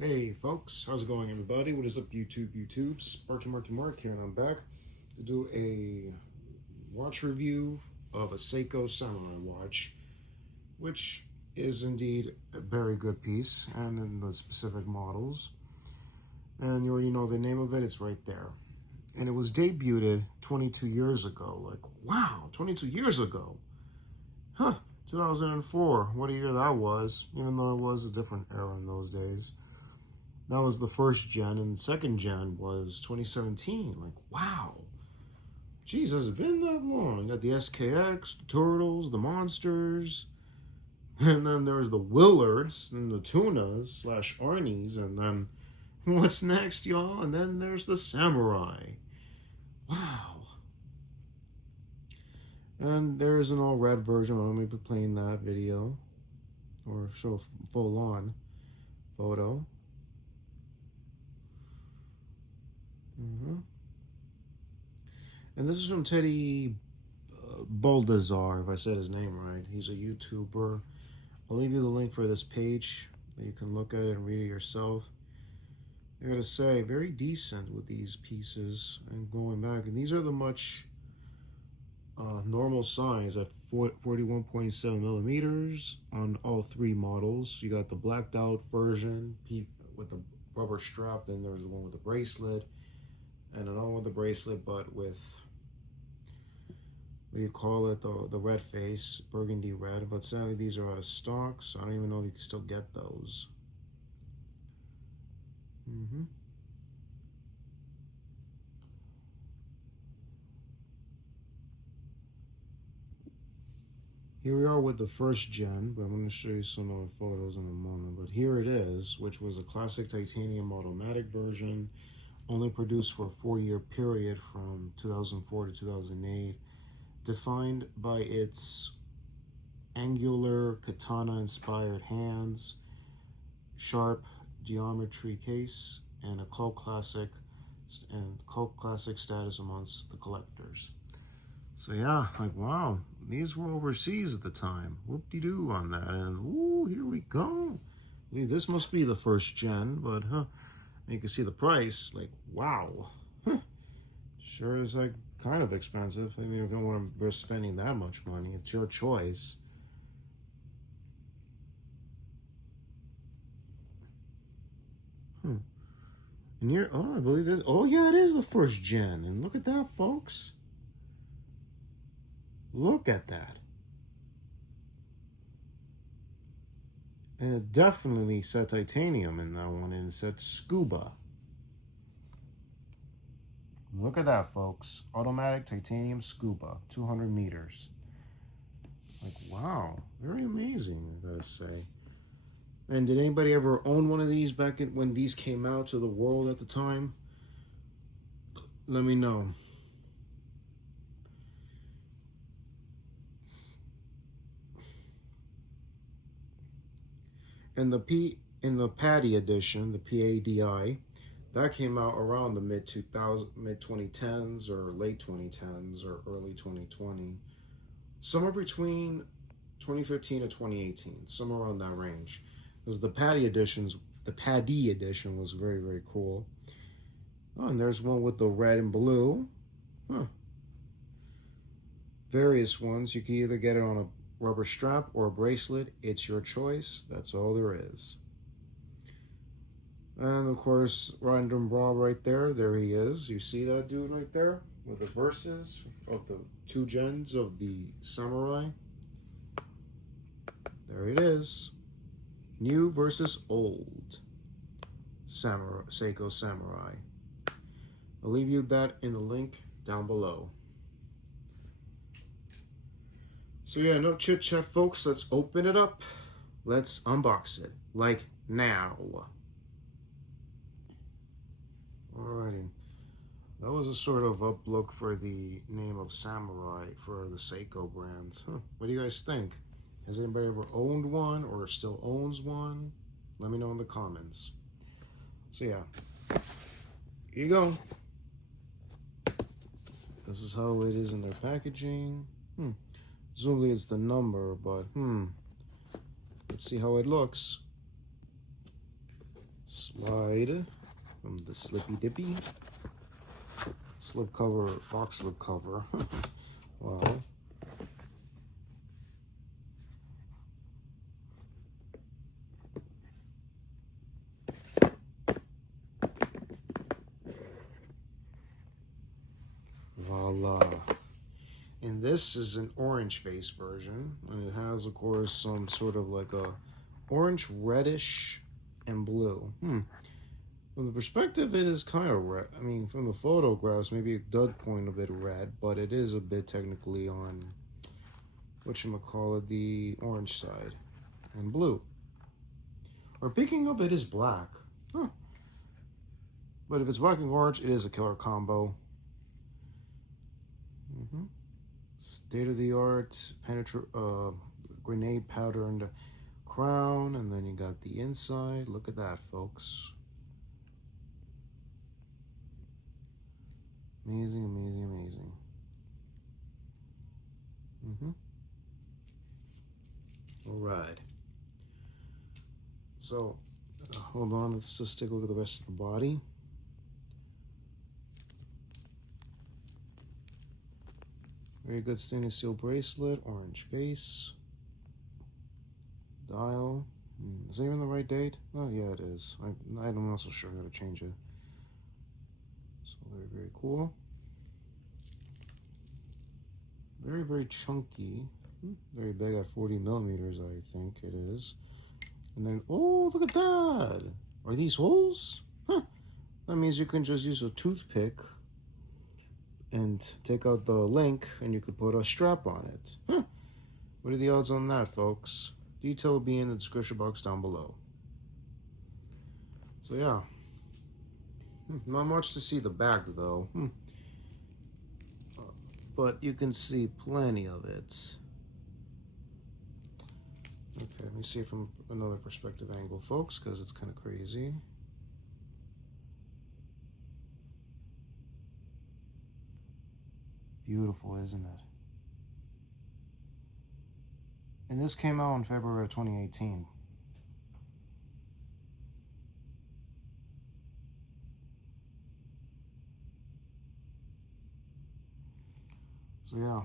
Hey folks, how's it going everybody? What is up YouTube? Sparky Mark here, and I'm back to do a watch review of a Seiko Samurai watch, which is indeed a very good piece, and in the specific models. And you already know the name of it, it's right there. And it was debuted 22 years ago. Like, wow, 22 years ago. Huh, 2004, what a year that was, even though it was a different era in those days. That was the first gen, and the second gen was 2017. Like, wow. Jeez, has it been that long? Got the SKX, the Turtles, the Monsters, and then there's the Willards, and the Tunas slash Arnie's, and then what's next, y'all? And then there's the Samurai. Wow. And there's an all red version. I'm going to be playing that video, or show full on photo. And this is from Teddy Baldazar, if I said his name right. He's a YouTuber. I'll leave you the link for this page that you can look at it and read it yourself. I gotta say, very decent with these pieces and going back. And these are the much normal size at 41.7 millimeters on all three models. You got the blacked out version with the rubber strap, then there's the one with the bracelet, and another one with the bracelet but with, what do you call it, the red face, burgundy red. But sadly these are out of stock, so I don't even know if you can still get those. Here we are with the first gen, but I'm going to show you some other photos in a moment. But here it is, which was a classic titanium automatic version, only produced for a 4-year period from 2004 to 2008, defined by its angular katana-inspired hands, sharp geometry case, and a cult classic status amongst the collectors. So yeah, like wow, these were overseas at the time. Whoop-de-doo on that, and ooh, here we go. This must be the first gen, but you can see the price. Like wow, sure is like kind of expensive. I mean, if you don't want to risk spending that much money, it's your choice. And here, oh, I believe this. Oh yeah, it is the first gen, and look at that, folks. Look at that. And it definitely said titanium in that one, and it said scuba. Look at that, folks. Automatic titanium scuba, 200 meters. Like, wow, very amazing, I gotta say. And did anybody ever own one of these back when these came out to the world at the time? Let me know. And the PADI edition, the PADI, that came out around the mid 2010s or late 2010s or early 2020, somewhere between 2015 to 2018, somewhere around that range. Because the PADI edition was very, very cool. Oh, and there's one with the red and blue. Various ones. You can either get it on a rubber strap or a bracelet. It's your choice. That's all there is. And of course, Random Brawl right there. There he is. You see that dude right there with the verses of the 2 gens of the Samurai. There it is. New versus old Seiko Samurai. I'll leave you that in the link down below. So yeah, no chit chat, folks. Let's open it up. Let's unbox it. Like now. Alrighty. That was a sort of up look for the name of Samurai for the Seiko brands. What do you guys think? Has anybody ever owned one or still owns one? Let me know in the comments. So yeah, here you go. This is how it is in their packaging. Presumably it's the number, but let's see how it looks. slide from the Slippy Dippy. Slip cover, box slip cover. Wow. Voila. And this is an orange face version. And it has, of course, some sort of like a orange, reddish, and blue. From the perspective, it is kind of red. I mean, from the photographs, maybe it does point a bit red, but it is a bit technically on, whatchamacallit, the orange side. And blue. Or picking up, it is black. But if it's black and orange, it is a killer combo. State-of-the-art grenade powder and crown, and then you got the inside. Look at that, folks. Amazing, amazing, amazing. All right. So, hold on. Let's just take a look at the rest of the body. Very good stainless steel bracelet, orange face, dial. Is that even the right date? Oh, yeah, it is. I'm also sure how to change it. So very, very cool. Very, very chunky. Very big at 40 millimeters, I think it is. And then, oh, look at that. Are these holes? That means you can just use a toothpick and take out the link, and you could put a strap on it. What are the odds on that, folks? Detail will be in the description box down below. So yeah, not much to see the back though, but you can see plenty of it. Okay, let me see it from another perspective angle, folks, because it's kind of crazy. Beautiful, isn't it? And this came out in February of 2018. So yeah.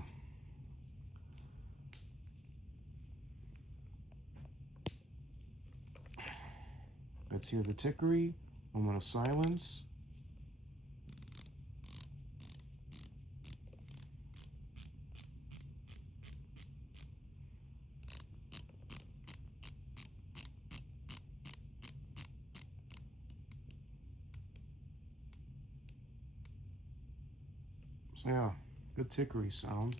Let's hear the tickery, moment of silence. So yeah, good tickery sound.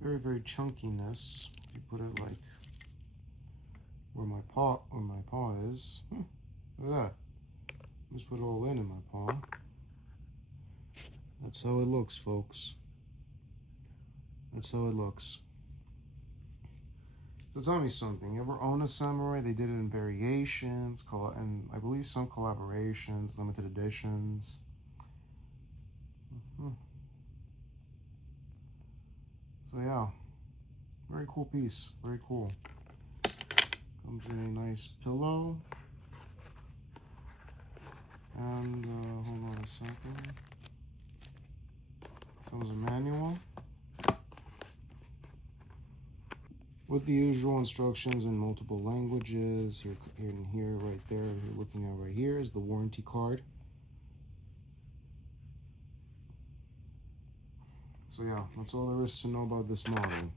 Very, very chunkiness. If you put it like where my paw is. Look at that. Just put it all in my paw. That's how it looks, folks. That's how it looks. So tell me something. You ever own a samurai? They did it in variations, and I believe some collaborations, limited editions. So yeah, very cool piece. Very cool. Comes in a nice pillow. And hold on a second. Comes a manual with the usual instructions in multiple languages. Here and here, right there. You're looking at right here is the warranty card. So yeah, that's all there is to know about this model.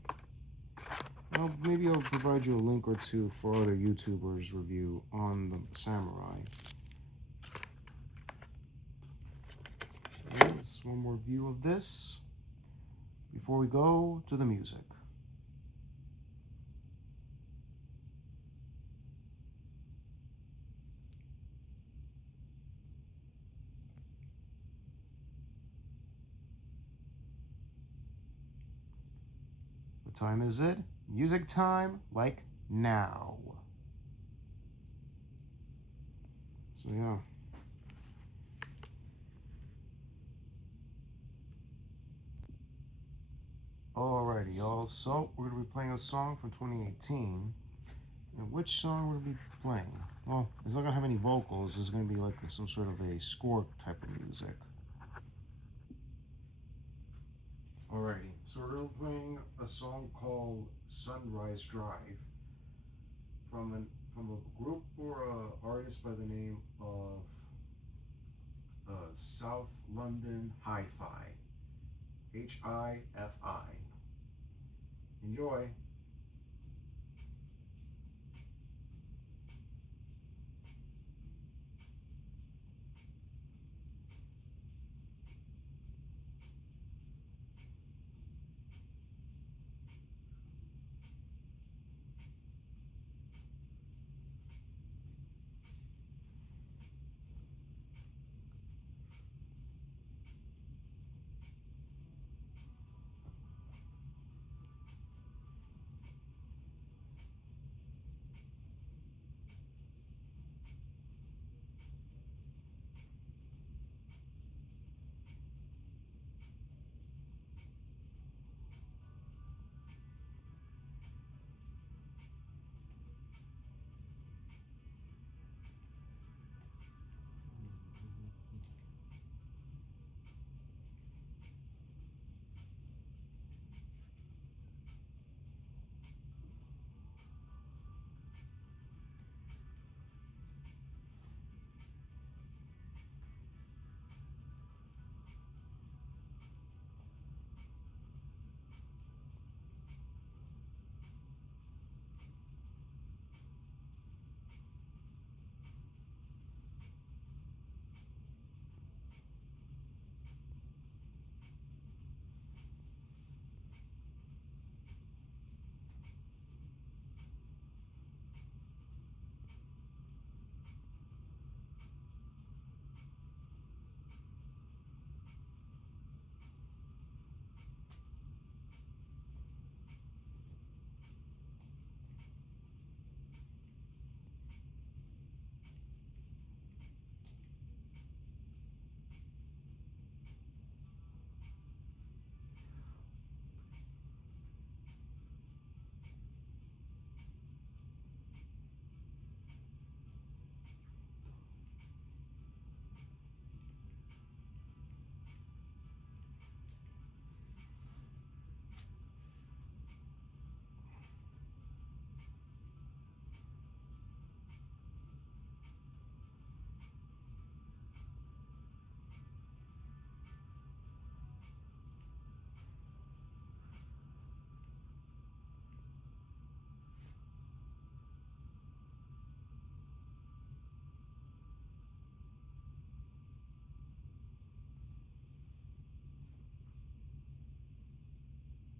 Well, maybe I'll provide you a link or two for other YouTubers' review on the Samurai. There's one more view of this before we go to the music. What time is it? Music time, like now. So yeah. Alrighty, y'all. So we're gonna be playing a song from 2018. And which song will we be playing? Well, it's not gonna have any vocals. It's gonna be like some sort of a score type of music. Alrighty, so we're gonna be playing a song called Sunrise Drive from a group or a artist by the name of South London Hi-Fi, Hi-Fi. Enjoy.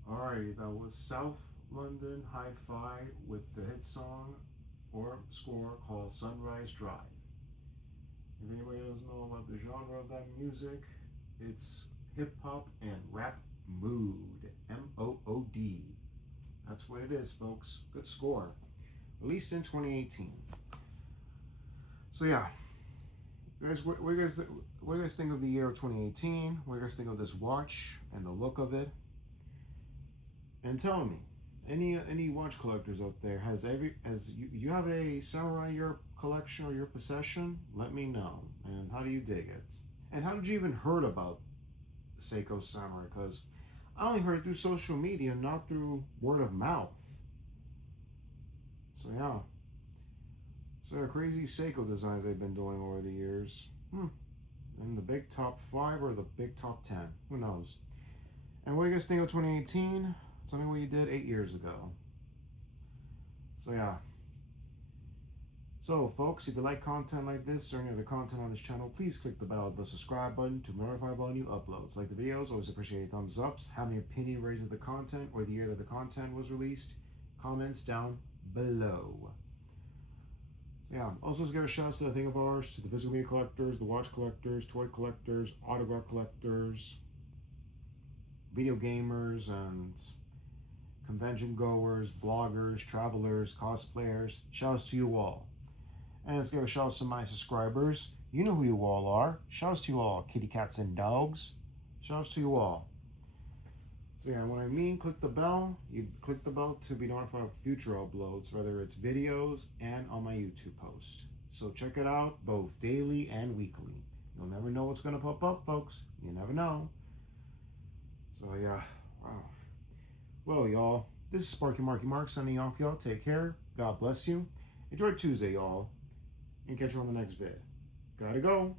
Alrighty, that was South London Hi-Fi with the hit song or score called Sunrise Drive. If anybody doesn't know about the genre of that music, it's hip-hop and rap mood, M-O-O-D. That's what it is, folks. Good score. Released in 2018. So yeah, guys, what do you guys think of the year of 2018? What do you guys think of this watch and the look of it? And tell me, any watch collectors out there, you have a samurai in your collection or your possession? Let me know. And how do you dig it? And how did you even heard about Seiko Samurai? Because I only heard it through social media, not through word of mouth. So yeah. So the crazy Seiko designs they've been doing over the years. In the big top 5 or the big top 10. Who knows? And what do you guys think of 2018? Tell me what you did 8 years ago. So yeah. So folks, if you like content like this or any other content on this channel, please click the subscribe button to notify about new uploads. Like the videos, always appreciate thumbs ups. Have any opinion raised of the content or the year that the content was released? Comments down below. Yeah, also let's give a shout out to the thing of ours, to the physical media collectors, the watch collectors, toy collectors, autograph collectors, video gamers, and convention goers, bloggers, travelers, cosplayers. Shouts to you all. And let's give a shout out to my subscribers. You know who you all are. Shouts to you all, kitty cats and dogs. Shouts to you all. So yeah, when I mean click the bell, you click the bell to be notified of future uploads, whether it's videos and on my YouTube post. So check it out both daily and weekly. You'll never know what's going to pop up, folks. You never know. So yeah, wow. Well, y'all, this is Sparky Marky Mark signing off, y'all. Take care. God bless you. Enjoy Tuesday, y'all. And catch you on the next vid. Gotta go.